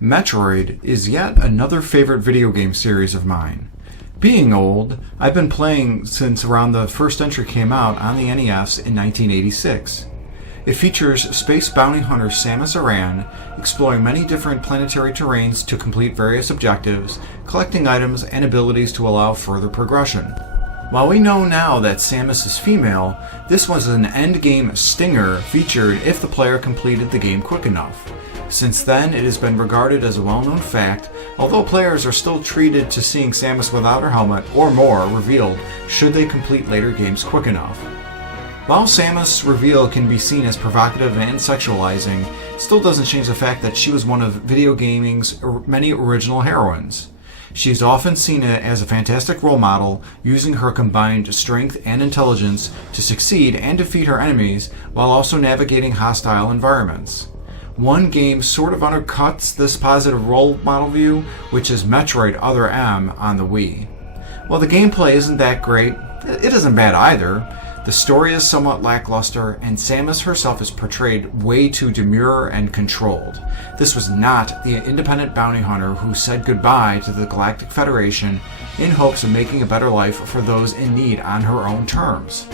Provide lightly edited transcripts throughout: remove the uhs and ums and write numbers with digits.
Metroid is yet another favorite video game series of mine. Being old, I've been playing since around the first entry came out on the NES in 1986. It features space bounty hunter Samus Aran exploring many different planetary terrains to complete various objectives, collecting items and abilities to allow further progression. While we know now that Samus is female, this was an endgame stinger featured if the player completed the game quick enough. Since then, it has been regarded as a well-known fact, although players are still treated to seeing Samus without her helmet or more revealed should they complete later games quick enough. While Samus' reveal can be seen as provocative and sexualizing, it still doesn't change the fact that she was one of video gaming's many original heroines. She is often seen as a fantastic role model, using her combined strength and intelligence to succeed and defeat her enemies while also navigating hostile environments. One game sort of undercuts this positive role model view, which is Metroid Other M on the Wii. While the gameplay isn't that great, it isn't bad either. The story is somewhat lackluster, and Samus herself is portrayed way too demure and controlled. This was not the independent bounty hunter who said goodbye to the Galactic Federation in hopes of making a better life for those in need on her own terms.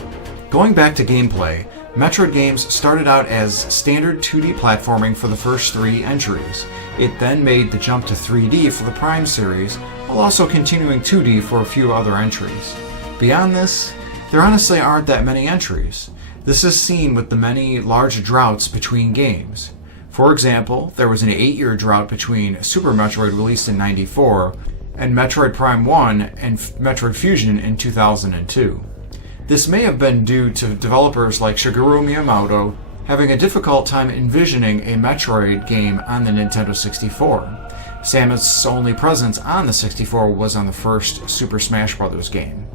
Going back to gameplay, Metroid Games started out as standard 2D platforming for the first 3 entries. It then made the jump to 3D for the Prime series, while also continuing 2D for a few other entries. Beyond this, there honestly aren't that many entries. This is seen with the many large droughts between games. For example, there was an 8-year drought between Super Metroid released in '94 and Metroid Prime 1 and Metroid Fusion in 2002. This may have been due to developers like Shigeru Miyamoto having a difficult time envisioning a Metroid game on the Nintendo 64. Samus' only presence on the 64 was on the first Super Smash Bros. Game.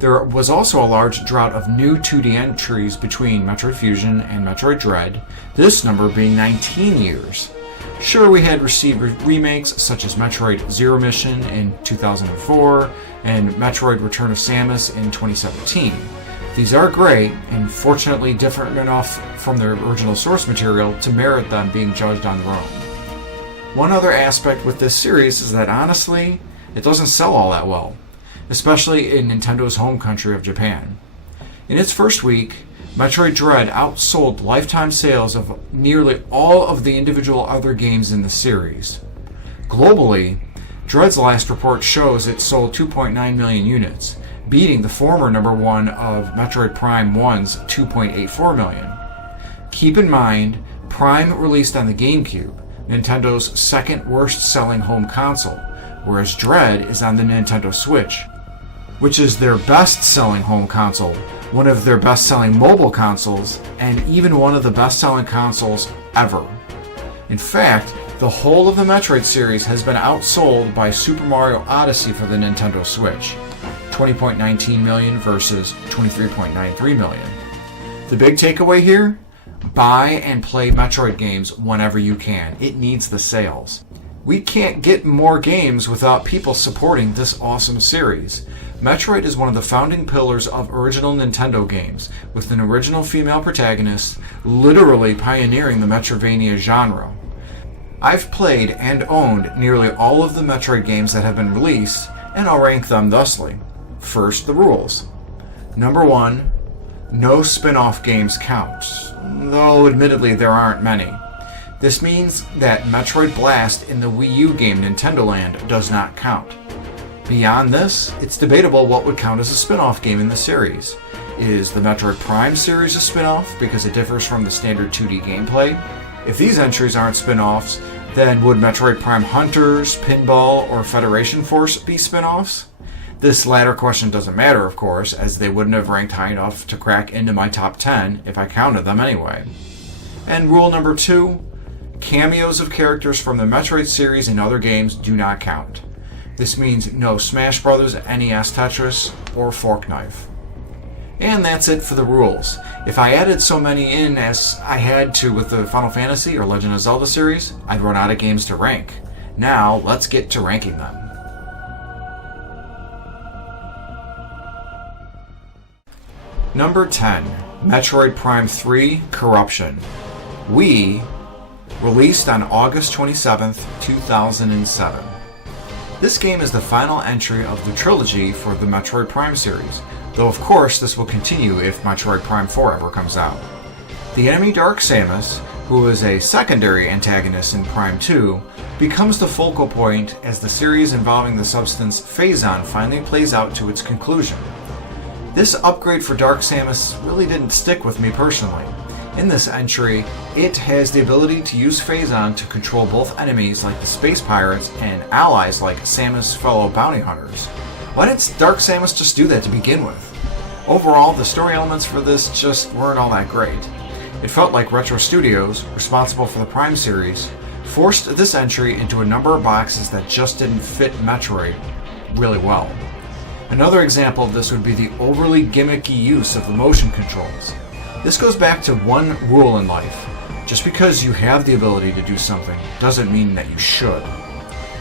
There was also a large drought of new 2D entries between Metroid Fusion and Metroid Dread, this number being 19 years. Sure, we had received remakes such as Metroid Zero Mission in 2004 and Metroid Return of Samus in 2017. These are great and fortunately different enough from their original source material to merit them being judged on their own. One other aspect with this series is that honestly, it doesn't sell all that well, especially in Nintendo's home country of Japan. In its first week, Metroid Dread outsold lifetime sales of nearly all of the individual other games in the series. Globally, Dread's last report shows it sold 2.9 million units, beating the former number 1 of Metroid Prime 1's 2.84 million. Keep in mind, Prime released on the Gamecube, Nintendo's second worst selling home console, whereas Dread is on the Nintendo Switch, which is their best-selling home console, one of their best-selling mobile consoles, and even one of the best-selling consoles ever. In fact, the whole of the Metroid series has been outsold by Super Mario Odyssey for the Nintendo Switch, 20.19 million versus 23.93 million. The big takeaway here? Buy and play Metroid games whenever you can. It needs the sales. We can't get more games without people supporting this awesome series. Metroid is one of the founding pillars of original Nintendo games, with an original female protagonist literally pioneering the Metroidvania genre. I've played and owned nearly all of the Metroid games that have been released, and I'll rank them thusly. First, the rules. Number 1, no spin-off games count, though admittedly there aren't many. This means that Metroid Blast in the Wii U game Nintendo Land does not count. Beyond this, it's debatable what would count as a spin-off game in the series. Is the Metroid Prime series a spin-off because it differs from the standard 2D gameplay? If these entries aren't spin-offs, then would Metroid Prime Hunters, Pinball, or Federation Force be spin-offs? This latter question doesn't matter, of course, as they wouldn't have ranked high enough to crack into my top 10 if I counted them anyway. And rule number 2, cameos of characters from the Metroid series in other games do not count. This means no Smash Bros., NES Tetris, or Fork Knife. And that's it for the rules. If I added so many in as I had to with the Final Fantasy or Legend of Zelda series, I'd run out of games to rank. Now, let's get to ranking them. Number 10, Metroid Prime 3 Corruption. We released on August 27, 2007. This game is the final entry of the trilogy for the Metroid Prime series, though of course this will continue if Metroid Prime 4 ever comes out. The enemy Dark Samus, who is a secondary antagonist in Prime 2, becomes the focal point as the series involving the substance Phazon finally plays out to its conclusion. This upgrade for Dark Samus really didn't stick with me personally. In this entry, it has the ability to use Phazon to control both enemies like the Space Pirates and allies like Samus' fellow bounty hunters. Why didn't Dark Samus just do that to begin with? Overall, the story elements for this just weren't all that great. It felt like Retro Studios, responsible for the Prime series, forced this entry into a number of boxes that just didn't fit Metroid really well. Another example of this would be the overly gimmicky use of the motion controls. This goes back to one rule in life. Just because you have the ability to do something doesn't mean that you should.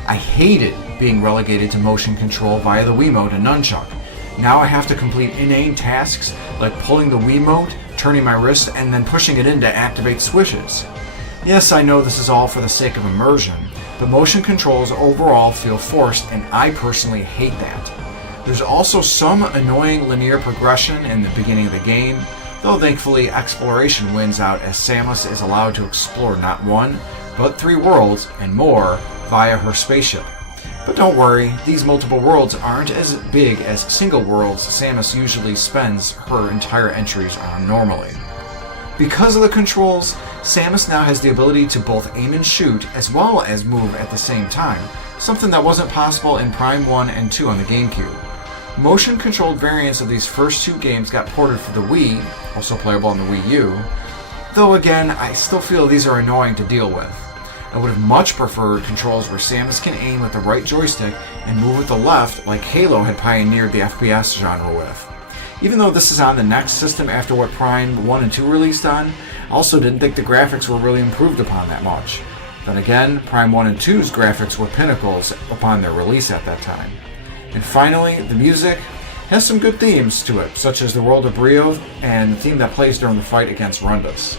I hated being relegated to motion control via the Wiimote and Nunchuck. Now I have to complete inane tasks like pulling the Wiimote, turning my wrist, and then pushing it in to activate switches. Yes, I know this is all for the sake of immersion, but motion controls overall feel forced, and I personally hate that. There's also some annoying linear progression in the beginning of the game, though thankfully exploration wins out as Samus is allowed to explore not one, but 3 worlds and more via her spaceship. But don't worry, these multiple worlds aren't as big as single worlds Samus usually spends her entire entries on normally. Because of the controls, Samus now has the ability to both aim and shoot as well as move at the same time, something that wasn't possible in Prime 1 and 2 on the Gamecube. Motion-controlled variants of these first 2 games got ported for the Wii, also playable on the Wii U, though again, I still feel these are annoying to deal with. I would have much preferred controls where Samus can aim with the right joystick and move with the left like Halo had pioneered the FPS genre with. Even though this is on the next system after what Prime 1 and 2 released on, I also didn't think the graphics were really improved upon that much. Then again, Prime 1 and 2's graphics were pinnacles upon their release at that time. And finally, the music has some good themes to it, such as the World of Brio and the theme that plays during the fight against Rundus.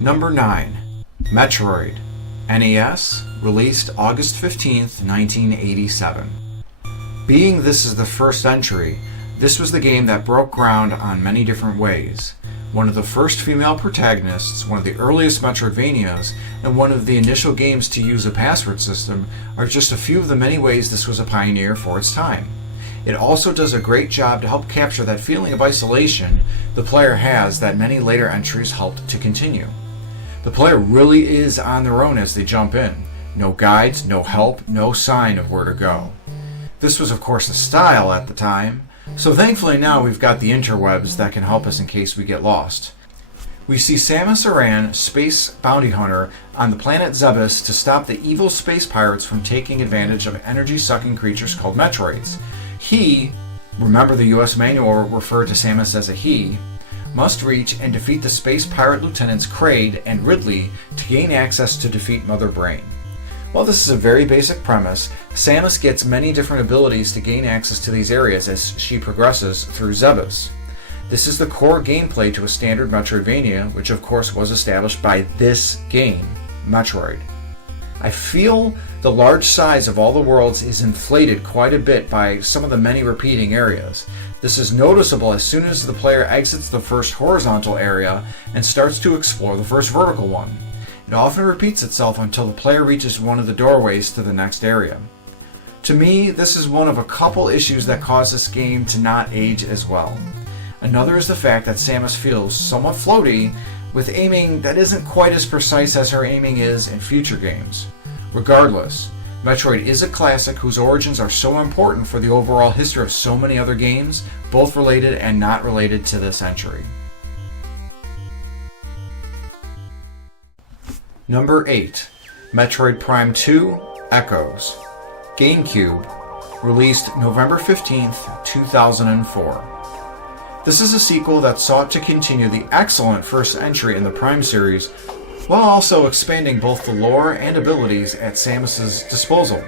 Number 9. Metroid. NES, released August 15th, 1987. Being this is the first entry, this was the game that broke ground on many different ways. One of the first female protagonists, one of the earliest Metroidvanias, and one of the initial games to use a password system are just a few of the many ways this was a pioneer for its time. It also does a great job to help capture that feeling of isolation the player has that many later entries helped to continue. The player really is on their own as they jump in. No guides, no help, no sign of where to go. This was of course the style at the time, so thankfully now we've got the interwebs that can help us in case we get lost. We see Samus Aran, space bounty hunter, on the planet Zebes to stop the evil space pirates from taking advantage of energy-sucking creatures called Metroids. He, remember the US manual referred to Samus as a he, must reach and defeat the space pirate lieutenants Kraid and Ridley to gain access to defeat Mother Brain. While this is a very basic premise, Samus gets many different abilities to gain access to these areas as she progresses through Zebes. This is the core gameplay to a standard Metroidvania, which of course was established by this game, Metroid. I feel the large size of all the worlds is inflated quite a bit by some of the many repeating areas. This is noticeable as soon as the player exits the first horizontal area and starts to explore the first vertical one. It often repeats itself until the player reaches one of the doorways to the next area. To me, this is one of a couple issues that cause this game to not age as well. Another is the fact that Samus feels somewhat floaty, with aiming that isn't quite as precise as her aiming is in future games. Regardless, Metroid is a classic whose origins are so important for the overall history of so many other games, both related and not related to this entry. Number 8. Metroid Prime 2 Echoes. Gamecube, released November 15th, 2004. This is a sequel that sought to continue the excellent first entry in the Prime series, while also expanding both the lore and abilities at Samus's disposal.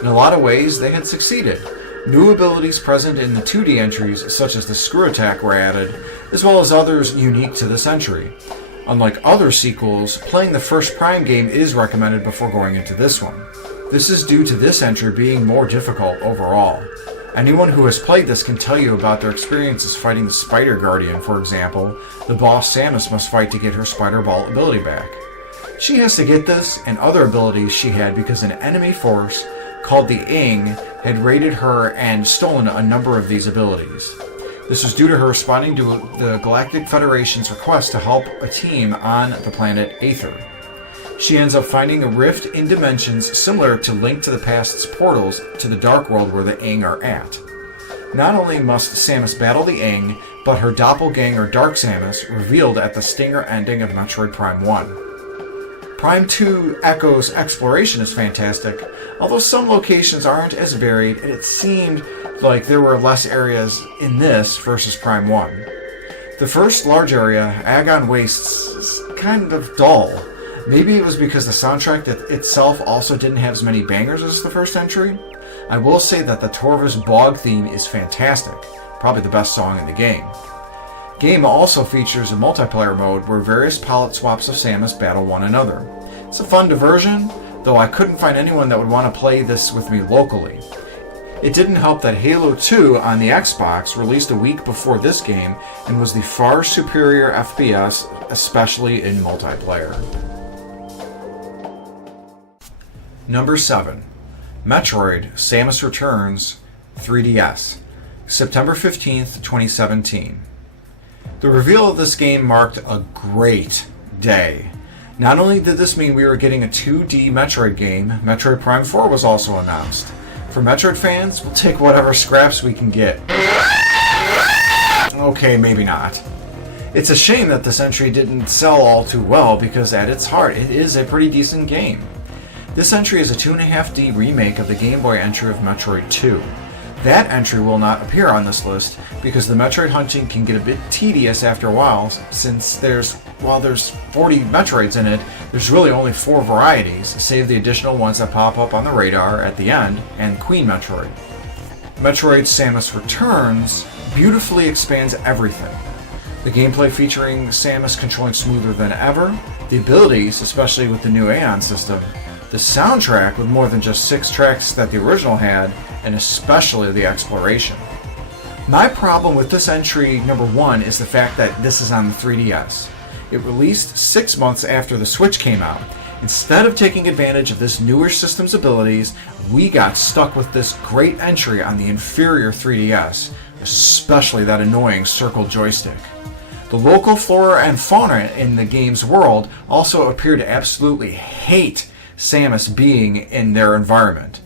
In a lot of ways, they had succeeded. New abilities present in the 2D entries, such as the screw attack, were added, as well as others unique to this entry. Unlike other sequels, playing the first Prime game is recommended before going into this one. This is due to this entry being more difficult overall. Anyone who has played this can tell you about their experiences fighting the Spider Guardian, for example, the boss Samus must fight to get her Spider Ball ability back. She has to get this and other abilities she had because an enemy force called the Ing had raided her and stolen a number of these abilities. This was due to her responding to the Galactic Federation's request to help a team on the planet Aether. She ends up finding a rift in dimensions similar to Link to the Past's portals to the Dark World where the Ing are at. Not only must Samus battle the Ing, but her doppelganger Dark Samus, revealed at the stinger ending of Metroid Prime 1. Prime 2 Echo's exploration is fantastic, although some locations aren't as varied and it seemed like there were less areas in this versus Prime 1. The first large area, Agon Wastes, is kind of dull. Maybe it was because the soundtrack itself also didn't have as many bangers as the first entry. I will say that the Torva's Bog theme is fantastic, probably the best song in the game. Game also features a multiplayer mode where various palette swaps of Samus battle one another. It's a fun diversion, though I couldn't find anyone that would want to play this with me locally. It didn't help that Halo 2 on the Xbox released a week before this game and was the far superior FPS, especially in multiplayer. Number 7. Metroid Samus Returns 3DS, September 15th, 2017. The reveal of this game marked a great day. Not only did this mean we were getting a 2D Metroid game, Metroid Prime 4 was also announced. For Metroid fans, we'll take whatever scraps we can get. Okay, maybe not. It's a shame that this entry didn't sell all too well because at its heart it is a pretty decent game. This entry is a 2.5D remake of the Game Boy entry of Metroid 2. That entry will not appear on this list because the Metroid hunting can get a bit tedious after a while since while there's 40 Metroids in it, there's really only 4 varieties, save the additional ones that pop up on the radar at the end, and Queen Metroid. Metroid Samus Returns beautifully expands everything. The gameplay featuring Samus controlling smoother than ever, the abilities, especially with the new Aeon system, the soundtrack with more than just 6 tracks that the original had, and especially the exploration. My problem with this entry, number 1, is the fact that this is on the 3DS. It released 6 months after the Switch came out. Instead of taking advantage of this newer system's abilities, we got stuck with this great entry on the inferior 3DS, especially that annoying circle joystick. The local flora and fauna in the game's world also appear to absolutely hate Samus being in their environment.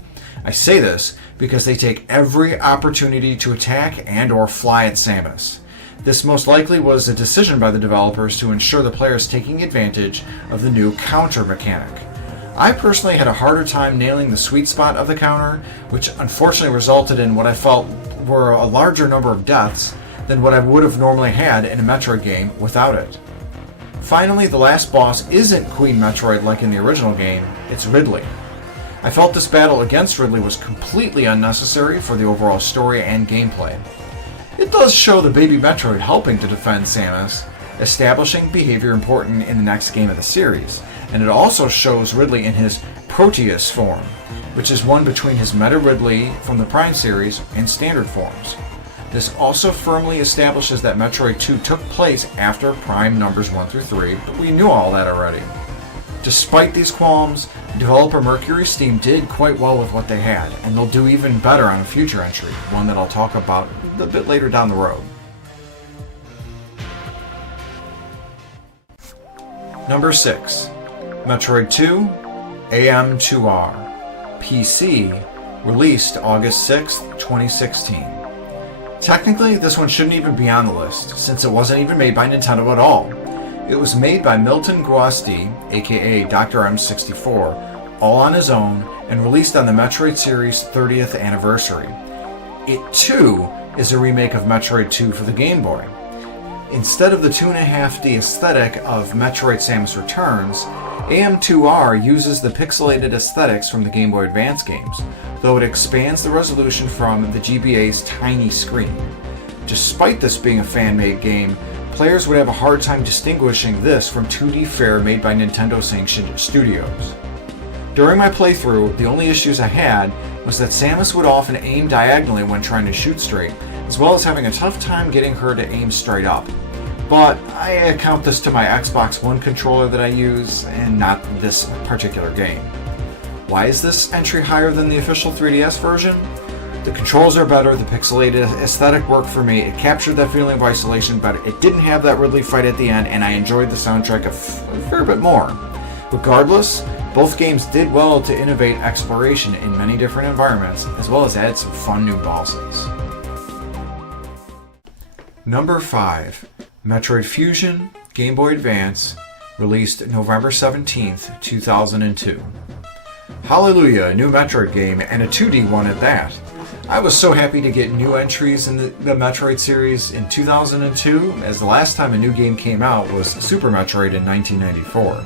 I say this because they take every opportunity to attack and or fly at Samus. This most likely was a decision by the developers to ensure the players taking advantage of the new counter mechanic. I personally had a harder time nailing the sweet spot of the counter, which unfortunately resulted in what I felt were a larger number of deaths than what I would have normally had in a Metroid game without it. Finally, the last boss isn't Queen Metroid like in the original game, it's Ridley. I felt this battle against Ridley was completely unnecessary for the overall story and gameplay. It does show the baby Metroid helping to defend Samus, establishing behavior important in the next game of the series, and it also shows Ridley in his Proteus form, which is one between his Meta Ridley from the Prime series and standard forms. This also firmly establishes that Metroid 2 took place after Prime numbers 1 through 3, but we knew all that already. Despite these qualms, developer Mercury Steam did quite well with what they had, and they'll do even better on a future entry, one that I'll talk about a bit later down the road. Number 6. Metroid 2 AM2R PC, released August 6, 2016. Technically, this one shouldn't even be on the list, since it wasn't even made by Nintendo at all. It was made by Milton Guasti, aka Dr. M64, all on his own, and released on the Metroid series' 30th anniversary. It, too, is a remake of Metroid 2 for the Game Boy. Instead of the 2.5D aesthetic of Metroid Samus Returns, AM2R uses the pixelated aesthetics from the Game Boy Advance games, though it expands the resolution from the GBA's tiny screen. Despite this being a fan-made game, players would have a hard time distinguishing this from 2D fare made by Nintendo-sanctioned studios. During my playthrough, the only issues I had was that Samus would often aim diagonally when trying to shoot straight, as well as having a tough time getting her to aim straight up. But I account this to my Xbox One controller that I use, and not this particular game. Why is this entry higher than the official 3DS version? The controls are better, the pixelated aesthetic worked for me, it captured that feeling of isolation, but it didn't have that Ridley fight at the end, and I enjoyed the soundtrack a fair bit more. Regardless, both games did well to innovate exploration in many different environments, as well as add some fun new bosses. Number 5. Metroid Fusion, Game Boy Advance, released November 17th, 2002. Hallelujah, a new Metroid game, and a 2D one at that. I was so happy to get new entries in the Metroid series in 2002, as the last time a new game came out was Super Metroid in 1994.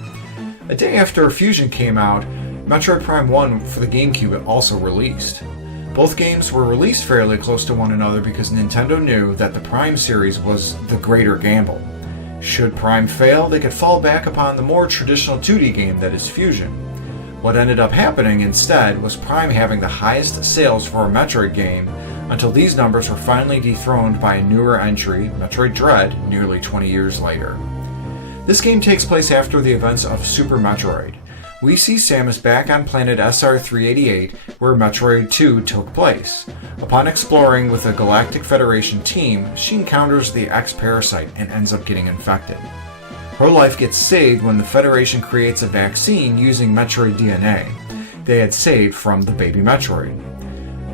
A day after Fusion came out, Metroid Prime 1 for the Gamecube also released. Both games were released fairly close to one another because Nintendo knew that the Prime series was the greater gamble. Should Prime fail, they could fall back upon the more traditional 2D game that is Fusion. What ended up happening instead was Prime having the highest sales for a Metroid game until these numbers were finally dethroned by a newer entry, Metroid Dread, nearly 20 years later. This game takes place after the events of Super Metroid. We see Samus back on planet SR-388, where Metroid 2 took place. Upon exploring with the Galactic Federation team, she encounters the X-Parasite and ends up getting infected. Her life gets saved when the Federation creates a vaccine using Metroid DNA they had saved from the baby Metroid.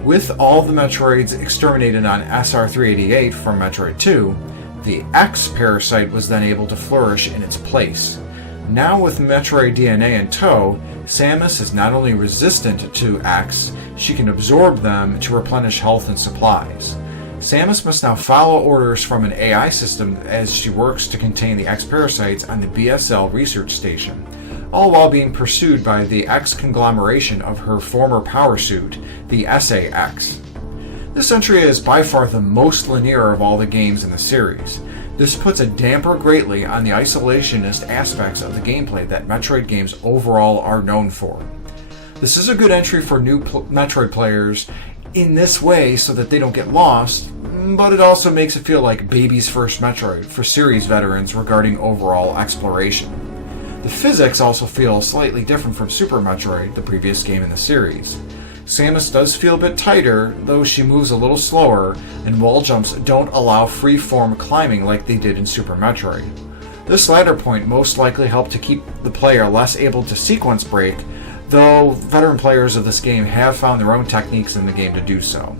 With all the Metroids exterminated on SR-388 from Metroid 2, the X-Parasite was then able to flourish in its place. Now with Metroid DNA in tow, Samus is not only resistant to X, she can absorb them to replenish health and supplies. Samus must now follow orders from an AI system as she works to contain the X-Parasites on the BSL research station, all while being pursued by the X conglomeration of her former power suit, the SA-X. This entry is by far the most linear of all the games in the series. This puts a damper greatly on the isolationist aspects of the gameplay that Metroid games overall are known for. This is a good entry for new Metroid players in this way so that they don't get lost, but it also makes it feel like baby's first Metroid for series veterans regarding overall exploration. The physics also feel slightly different from Super Metroid, the previous game in the series. Samus does feel a bit tighter, though she moves a little slower, and wall jumps don't allow free-form climbing like they did in Super Metroid. This latter point most likely helped to keep the player less able to sequence break, though veteran players of this game have found their own techniques in the game to do so.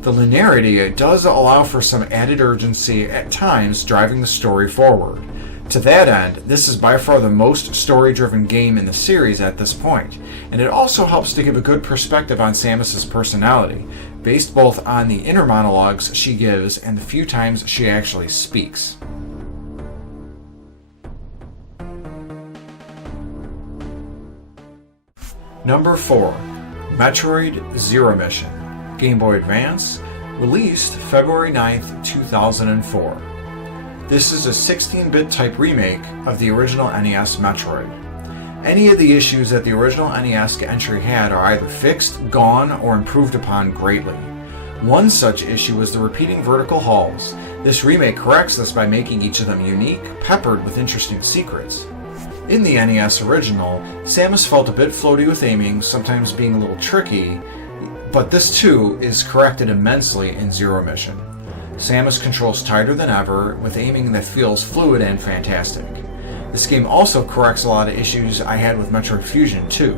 The linearity does allow for some added urgency at times driving the story forward. To that end, this is by far the most story-driven game in the series at this point, and it also helps to give a good perspective on Samus's personality, based both on the inner monologues she gives and the few times she actually speaks. Number 4. Metroid Zero Mission, Game Boy Advance, released February 9th, 2004. This is a 16-bit type remake of the original NES Metroid. Any of the issues that the original NES entry had are either fixed, gone, or improved upon greatly. One such issue was the repeating vertical halls. This remake corrects this by making each of them unique, peppered with interesting secrets. In the NES original, Samus felt a bit floaty with aiming, sometimes being a little tricky, but this too is corrected immensely in Zero Mission. Samus controls tighter than ever, with aiming that feels fluid and fantastic. This game also corrects a lot of issues I had with Metroid Fusion too.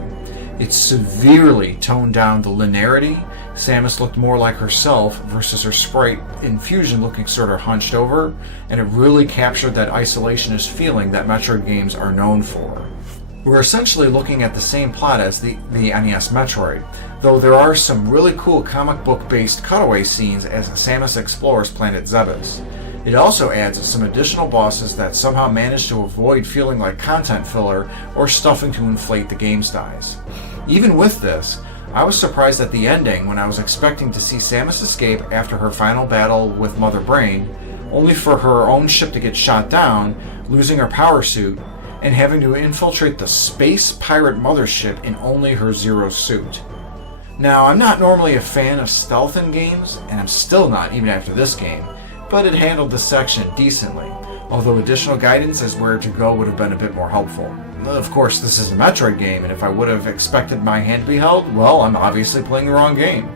It severely toned down the linearity. Samus looked more like herself versus her sprite in Fusion looking sort of hunched over, and it really captured that isolationist feeling that Metroid games are known for. We're essentially looking at the same plot as the NES Metroid, though there are some really cool comic book-based cutaway scenes as Samus explores planet Zebes. It also adds some additional bosses that somehow manage to avoid feeling like content filler or stuffing to inflate the game size. Even with this, I was surprised at the ending when I was expecting to see Samus escape after her final battle with Mother Brain, only for her own ship to get shot down, losing her power suit, and having to infiltrate the space pirate mothership in only her Zero suit. Now, I'm not normally a fan of stealth in games, and I'm still not even after this game, but it handled this section decently, although additional guidance as where to go would have been a bit more helpful. Of course, this is a Metroid game, and if I would have expected my hand to be held, well, I'm obviously playing the wrong game.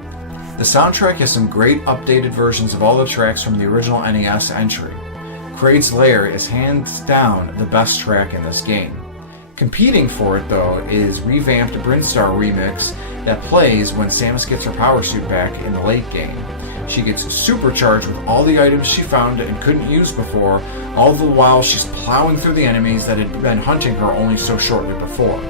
The soundtrack has some great updated versions of all the tracks from the original NES entry. Kraid's Lair is hands down the best track in this game. Competing for it, though, is revamped Brinstar remix that plays when Samus gets her power suit back in the late game. She gets supercharged with all the items she found and couldn't use before, all the while she's plowing through the enemies that had been hunting her only so shortly before.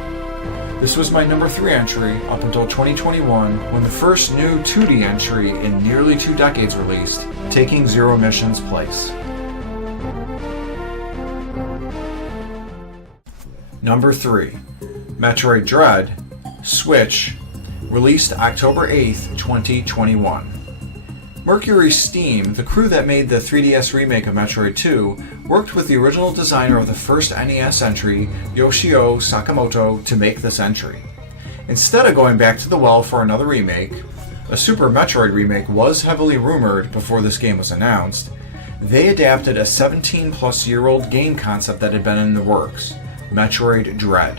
This was my number 3 entry up until 2021, when the first new 2D entry in nearly 2 decades released, taking Zero Mission's place. Number 3. Metroid Dread, Switch, released October 8th, 2021. Mercury Steam, the crew that made the 3DS remake of Metroid 2, worked with the original designer of the first NES entry, Yoshio Sakamoto, to make this entry. Instead of going back to the well for another remake, a Super Metroid remake was heavily rumored before this game was announced, they adapted a 17-plus-year-old game concept that had been in the works, Metroid Dread.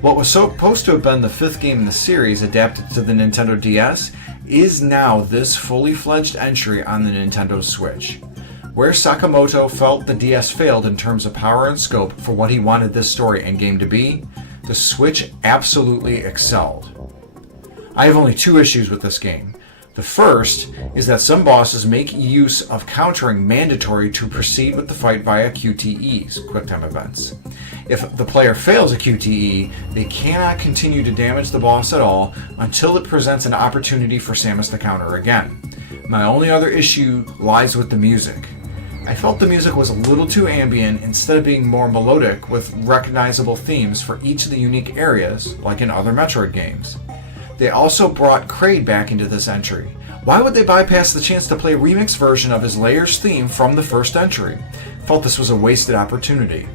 What was supposed to have been the 5th game in the series adapted to the Nintendo DS is now this fully fledged entry on the Nintendo Switch. Where Sakamoto felt the DS failed in terms of power and scope for what he wanted this story and game to be, the Switch absolutely excelled. I have only 2 issues with this game. The first is that some bosses make use of countering mandatory to proceed with the fight via QTEs, QuickTime Events. If the player fails a QTE, they cannot continue to damage the boss at all until it presents an opportunity for Samus to counter again. My only other issue lies with the music. I felt the music was a little too ambient instead of being more melodic with recognizable themes for each of the unique areas, like in other Metroid games. They also brought Kraid back into this entry. Why would they bypass the chance to play a remix version of his Layers theme from the first entry? Felt this was a wasted opportunity.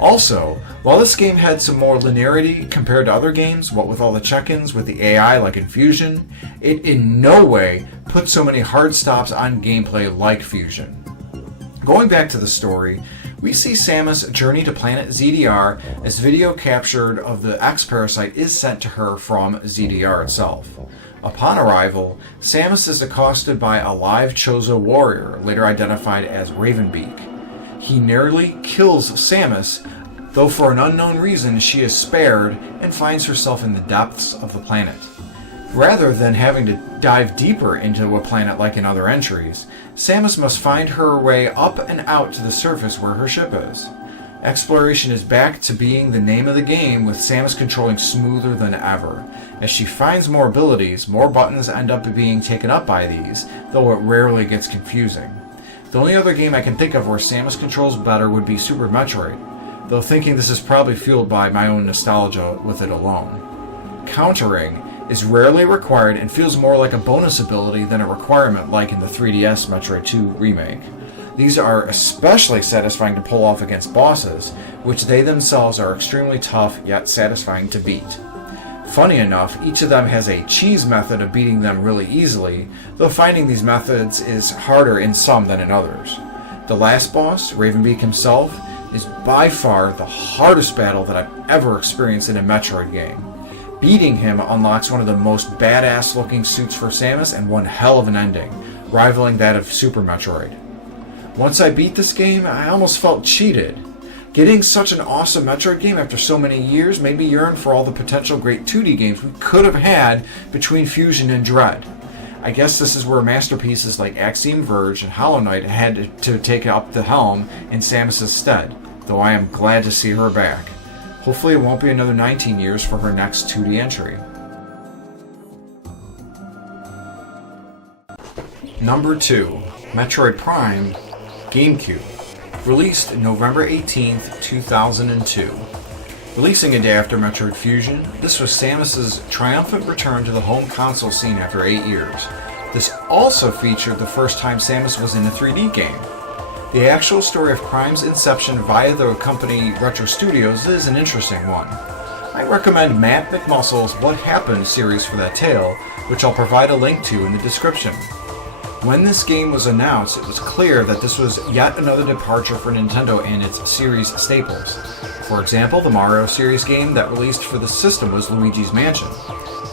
Also, while this game had some more linearity compared to other games, what with all the check-ins with the AI like in Fusion, it in no way put so many hard stops on gameplay like Fusion. Going back to the story, we see Samus journey to planet ZDR as video captured of the X-Parasite is sent to her from ZDR itself. Upon arrival, Samus is accosted by a live Chozo warrior, later identified as Ravenbeak. He nearly kills Samus, though for an unknown reason she is spared and finds herself in the depths of the planet. Rather than having to dive deeper into a planet like in other entries, Samus must find her way up and out to the surface where her ship is. Exploration is back to being the name of the game, with Samus controlling smoother than ever. As she finds more abilities, more buttons end up being taken up by these, though it rarely gets confusing. The only other game I can think of where Samus controls better would be Super Metroid, though thinking this is probably fueled by my own nostalgia with it alone. Countering is rarely required and feels more like a bonus ability than a requirement like in the 3DS Metroid 2 remake. These are especially satisfying to pull off against bosses, which they themselves are extremely tough yet satisfying to beat. Funny enough, each of them has a cheese method of beating them really easily, though finding these methods is harder in some than in others. The last boss, Ravenbeak himself, is by far the hardest battle that I've ever experienced in a Metroid game. Beating him unlocks one of the most badass looking suits for Samus and one hell of an ending, rivaling that of Super Metroid. Once I beat this game, I almost felt cheated. Getting such an awesome Metroid game after so many years made me yearn for all the potential great 2D games we could have had between Fusion and Dread. I guess this is where masterpieces like Axiom Verge and Hollow Knight had to take up the helm in Samus' stead, though I am glad to see her back. Hopefully it won't be another 19 years for her next 2D entry. Number 2. Metroid Prime, Gamecube. Released November 18th, 2002. Releasing a day after Metroid Fusion, this was Samus' triumphant return to the home console scene after 8 years. This also featured the first time Samus was in a 3D game. The actual story of Crime's inception via the company Retro Studios is an interesting one. I recommend Matt McMuscles' What Happened series for that tale, which I'll provide a link to in the description. When this game was announced, it was clear that this was yet another departure for Nintendo and its series staples. For example, the Mario series game that released for the system was Luigi's Mansion.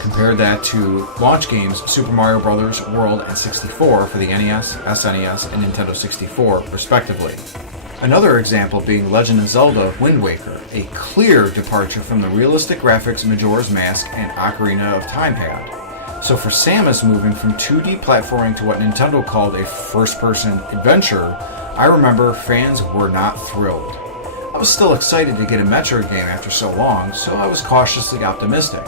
Compare that to launch games Super Mario Bros. World and 64 for the NES, SNES, and Nintendo 64, respectively. Another example being Legend of Zelda Wind Waker, a clear departure from the realistic graphics Majora's Mask and Ocarina of Time had. So for Samus moving from 2D platforming to what Nintendo called a first-person adventure, I remember fans were not thrilled. I was still excited to get a Metroid game after so long, so I was cautiously optimistic.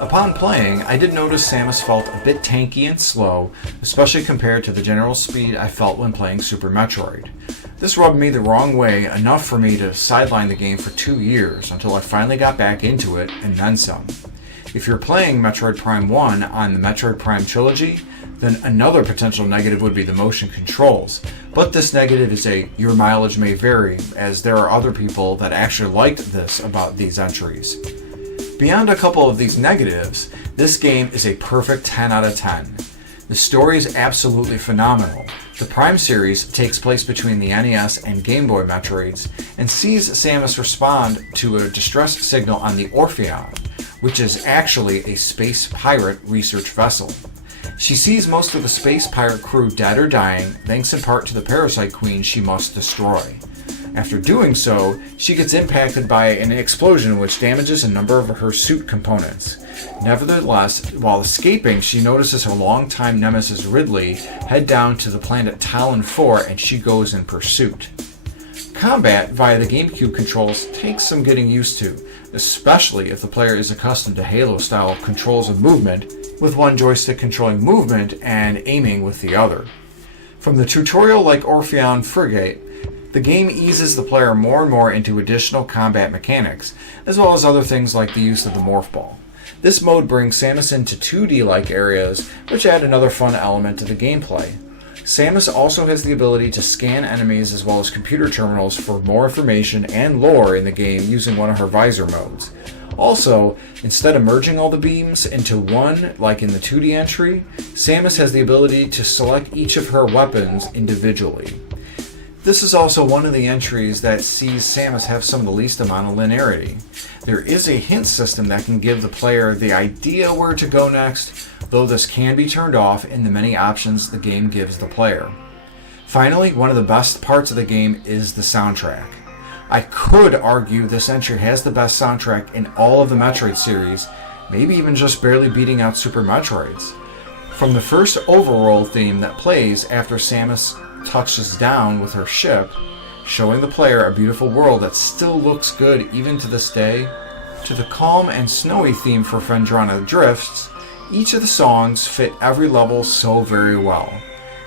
Upon playing, I did notice Samus felt a bit tanky and slow, especially compared to the general speed I felt when playing Super Metroid. This rubbed me the wrong way enough for me to sideline the game for 2 years until I finally got back into it and then some. If you're playing Metroid Prime 1 on the Metroid Prime trilogy, then another potential negative would be the motion controls. But this negative is your mileage may vary, as there are other people that actually liked this about these entries. Beyond a couple of these negatives, this game is a perfect 10 out of 10. The story is absolutely phenomenal. The Prime series takes place between the NES and Game Boy Metroids and sees Samus respond to a distress signal on the Orpheon, which is actually a space pirate research vessel. She sees most of the space pirate crew dead or dying, thanks in part to the Parasite Queen she must destroy. After doing so, she gets impacted by an explosion which damages a number of her suit components. Nevertheless, while escaping, she notices her longtime nemesis Ridley head down to the planet Talon 4 and she goes in pursuit. Combat via the Gamecube controls takes some getting used to, especially if the player is accustomed to Halo-style controls of movement, with one joystick controlling movement and aiming with the other. From the tutorial like Orpheon Frigate, the game eases the player more and more into additional combat mechanics, as well as other things like the use of the Morph Ball. This mode brings Samus into 2D-like areas, which add another fun element to the gameplay. Samus also has the ability to scan enemies as well as computer terminals for more information and lore in the game using one of her visor modes. Also, instead of merging all the beams into one, like in the 2D entry, Samus has the ability to select each of her weapons individually. This is also one of the entries that sees Samus have some of the least amount of linearity. There is a hint system that can give the player the idea where to go next, though this can be turned off in the many options the game gives the player. Finally, one of the best parts of the game is the soundtrack. I could argue this entry has the best soundtrack in all of the Metroid series, maybe even just barely beating out Super Metroid's. From the first overworld theme that plays after Samus touches down with her ship, showing the player a beautiful world that still looks good even to this day, to the calm and snowy theme for Phendrana Drifts, each of the songs fit every level so very well.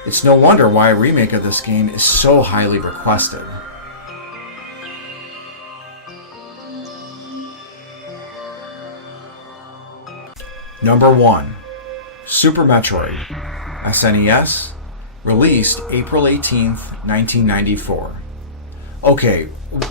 It's no wonder why a remake of this game is so highly requested. Number 1. Super Metroid, SNES, released April 18th, 1994. Okay,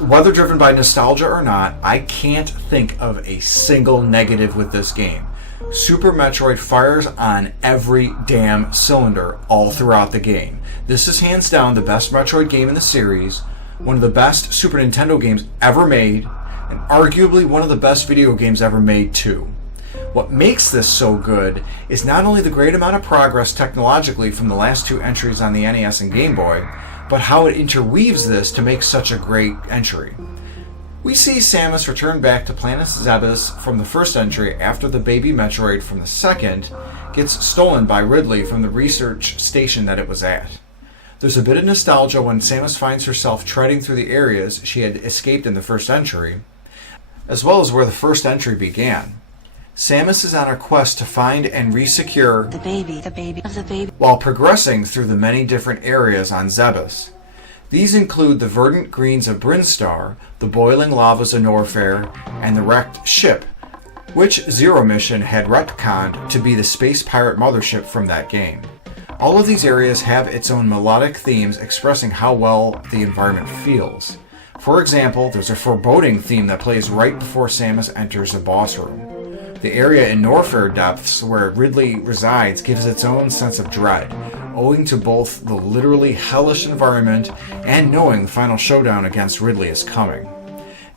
whether driven by nostalgia or not, I can't think of a single negative with this game. Super Metroid fires on every damn cylinder all throughout the game. This is hands down the best Metroid game in the series, one of the best Super Nintendo games ever made, and arguably one of the best video games ever made too. What makes this so good is not only the great amount of progress technologically from the last two entries on the NES and Game Boy, but how it interweaves this to make such a great entry. We see Samus return back to Planet Zebes from the first entry after the baby Metroid from the second gets stolen by Ridley from the research station that it was at. There's a bit of nostalgia when Samus finds herself treading through the areas she had escaped in the first entry, as well as where the first entry began. Samus is on her quest to find and resecure the baby, while progressing through the many different areas on Zebes. These include the verdant greens of Brinstar, the boiling lavas of Norfair, and the wrecked ship, which Zero Mission had retconned to be the space pirate mothership from that game. All of these areas have its own melodic themes expressing how well the environment feels. For example, there's a foreboding theme that plays right before Samus enters the boss room. The area in Norfair Depths where Ridley resides gives its own sense of dread, owing to both the literally hellish environment and knowing the final showdown against Ridley is coming.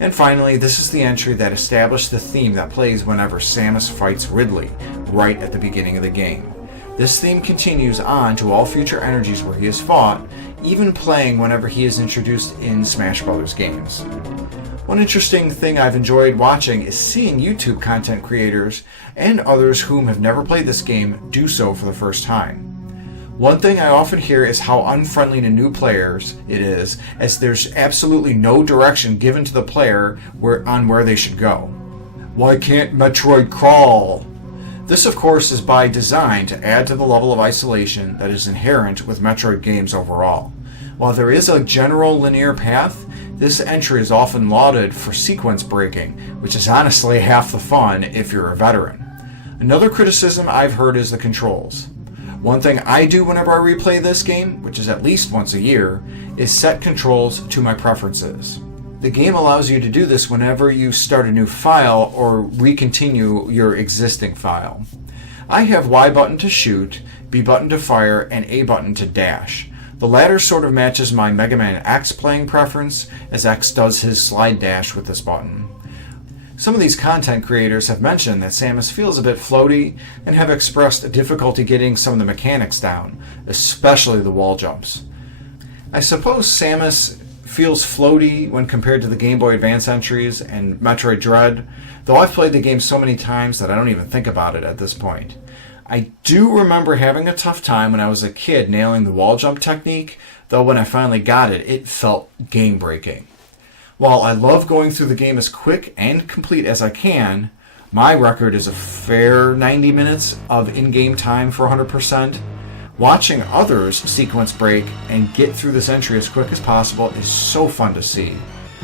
And finally, this is the entry that established the theme that plays whenever Samus fights Ridley, right at the beginning of the game. This theme continues on to all future energies where he is fought, even playing whenever he is introduced in Smash Bros. Games. One interesting thing I've enjoyed watching is seeing YouTube content creators and others whom have never played this game do so for the first time. One thing I often hear is how unfriendly to new players it is, as there's absolutely no direction given to the player on where they should go. Why can't Metroid crawl? This, of course, is by design to add to the level of isolation that is inherent with Metroid games overall. While there is a general linear path, this entry is often lauded for sequence breaking, which is honestly half the fun if you're a veteran. Another criticism I've heard is the controls. One thing I do whenever I replay this game, which is at least once a year, is set controls to my preferences. The game allows you to do this whenever you start a new file or recontinue your existing file. I have Y button to shoot, B button to fire, and A button to dash. The latter sort of matches my Mega Man X playing preference, as X does his slide dash with this button. Some of these content creators have mentioned that Samus feels a bit floaty and have expressed a difficulty getting some of the mechanics down, especially the wall jumps. I suppose Samus feels floaty when compared to the Game Boy Advance entries and Metroid Dread, though I've played the game so many times that I don't even think about it at this point. I do remember having a tough time when I was a kid nailing the wall jump technique, though when I finally got it, it felt game-breaking. While I love going through the game as quick and complete as I can, my record is a fair 90 minutes of in-game time for 100%. Watching others sequence break and get through this entry as quick as possible is so fun to see.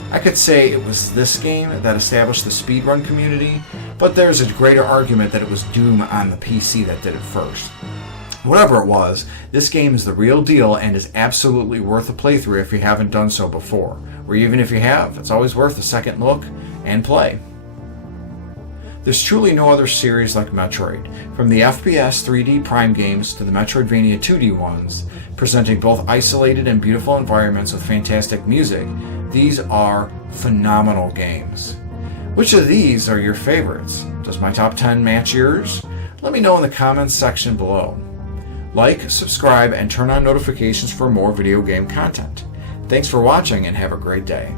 I could say it was this game that established the speedrun community, but there's a greater argument that it was Doom on the PC that did it first. Whatever it was, this game is the real deal and is absolutely worth a playthrough if you haven't done so before. Or even if you have, it's always worth a second look and play. There's truly no other series like Metroid, from the FPS 3D Prime games to the Metroidvania 2D ones, presenting both isolated and beautiful environments with fantastic music. These are phenomenal games. Which of these are your favorites? Does my top 10 match yours? Let me know in the comments section below. Like, subscribe, and turn on notifications for more video game content. Thanks for watching and have a great day.